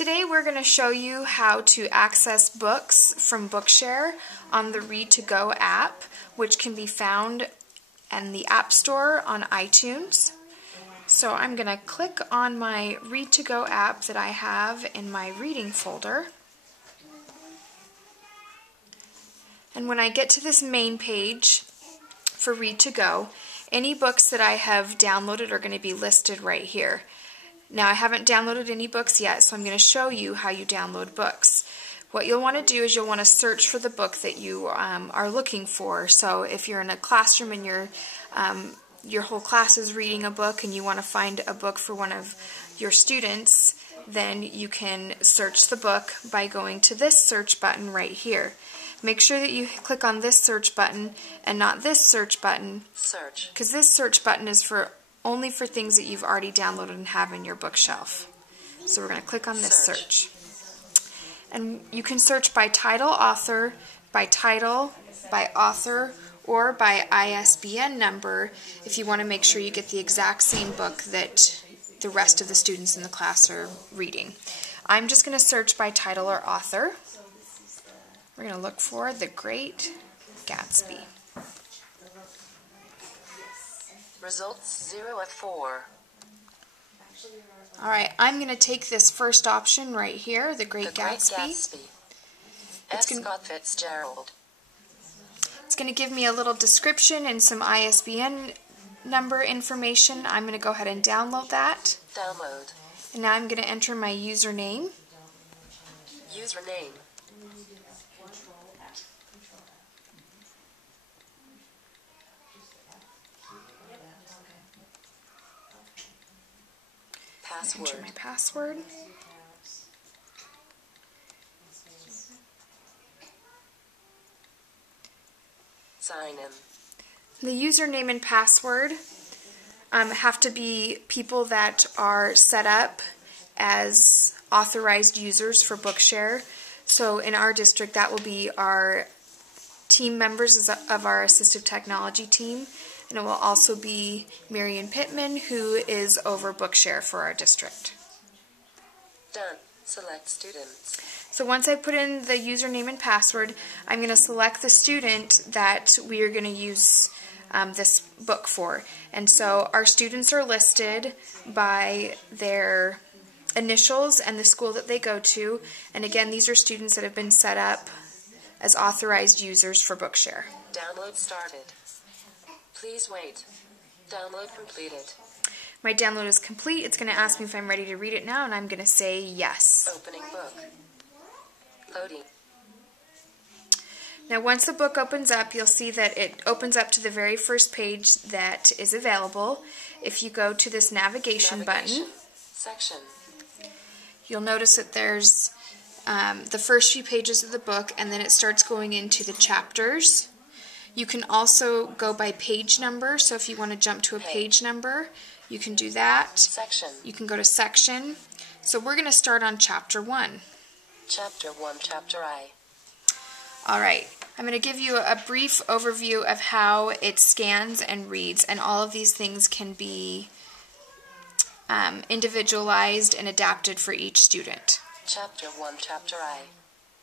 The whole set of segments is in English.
Today we're going to show you how to access books from Bookshare on the Read2Go app, which can be found in the App Store on iTunes. So I'm going to click on my Read2Go app that I have in my reading folder. And when I get to this main page for Read2Go, any books that I have downloaded are going to be listed right here. Now, I haven't downloaded any books yet, so I'm going to show you how you download books. What you'll want to do is you'll want to search for the book that you are looking for. So if you're in a classroom and your whole class is reading a book and you want to find a book for one of your students, then you can search the book by going to this search button right here. Make sure that you click on this search button and not this search button, because this search button is only for things that you've already downloaded and have in your bookshelf. So we're going to click on this search. And you can search by title, author, by author, or by ISBN number if you want to make sure you get the exact same book that the rest of the students in the class are reading. I'm just going to search by title or author. We're going to look for The Great Gatsby. Results 0 of 4. Alright, I'm going to take this first option right here, The Great Gatsby. Scott Fitzgerald. It's going to give me a little description and some ISBN number information. I'm going to go ahead and download that. Download. And now I'm going to enter my username. Username. Password. Enter my password. Sign in. The username and password have to be people that are set up as authorized users for Bookshare. So in our district, that will be our team members of our assistive technology team. And it will also be Marion Pittman, who is over Bookshare for our district. Done. Select students. So once I put in the username and password, I'm going to select the student that we are going to use this book for. And so our students are listed by their initials and the school that they go to. And again, these are students that have been set up as authorized users for Bookshare. Download started. Please wait. Download completed. My download is complete. It's going to ask me if I'm ready to read it now, and I'm going to say yes. Opening book. Loading. Now once the book opens up, you'll see that it opens up to the very first page that is available. If you go to this navigation button, section, you'll notice that there's the first few pages of the book, and then it starts going into the chapters. You can also go by page number, so if you want to jump to a page number, you can do that. Section. You can go to section. So we're going to start on chapter 1. Chapter 1, chapter I. Alright, I'm going to give you a brief overview of how it scans and reads, and all of these things can be individualized and adapted for each student. Chapter 1, chapter I.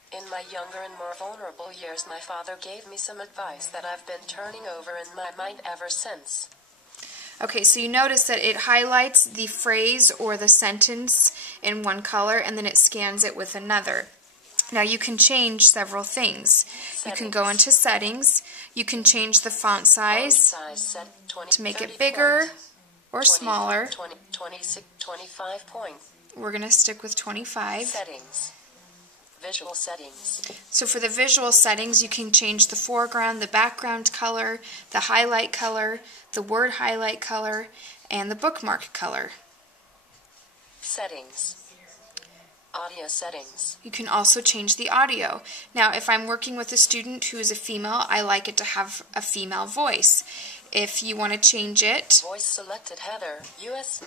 In my younger and more vulnerable years, my father gave me some advice that I've been turning over in my mind ever since. Okay, so you notice that it highlights the phrase or the sentence in one color, and then it scans it with another. Now you can change several things. You can go into settings. You can change the font size to make it bigger or smaller. 26, 25 points. We're going to stick with 25. Settings. Visual settings. So for the visual settings, you can change the foreground, the background color, the highlight color, the word highlight color, and the bookmark color. Settings. Audio settings. You can also change the audio. Now, if I'm working with a student who is a female, I like it to have a female voice. If you want to change it, voice selected Heather, US.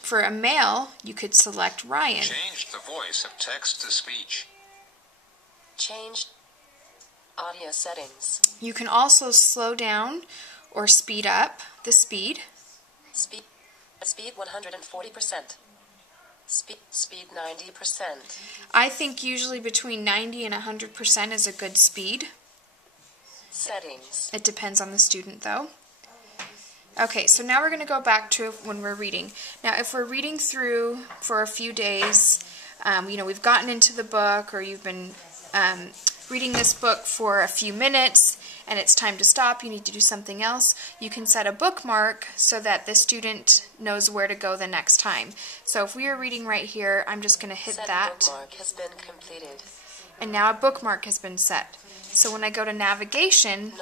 For a male, you could select Ryan. Change the voice of text to speech. Change audio settings. You can also slow down or speed up the speed. Speed 140%. Speed 90%. I think usually between 90 and 100% is a good speed. Settings. It depends on the student though. Okay, so now we're going to go back to when we're reading. Now if we're reading through for a few days, we've gotten into the book, or you've been reading this book for a few minutes and it's time to stop, you need to do something else, you can set a bookmark so that the student knows where to go the next time. So if we are reading right here, I'm just going to hit that. Bookmark has been completed. And now a bookmark has been set. So when I go to navigation,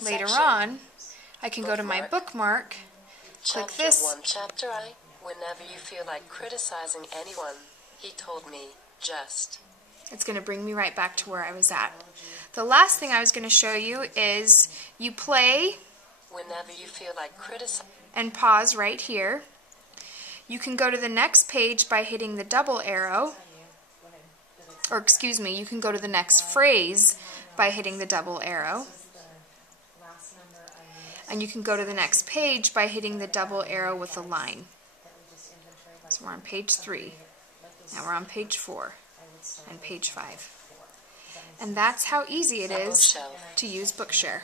later on, I can go to my bookmark, click this. Chapter 1, Chapter I. Whenever you feel like criticizing anyone, he told me, just. It's going to bring me right back to where I was at. The last thing I was going to show you is you play Whenever you feel like criticizing and pause right here. You can go to the next page by hitting the double arrow. Or excuse me, you can go to the next phrase by hitting the double arrow. And you can go to the next page by hitting the double arrow with a line. So we're on page 3. Now we're on page 4 and page 5. And that's how easy it is to use Bookshare.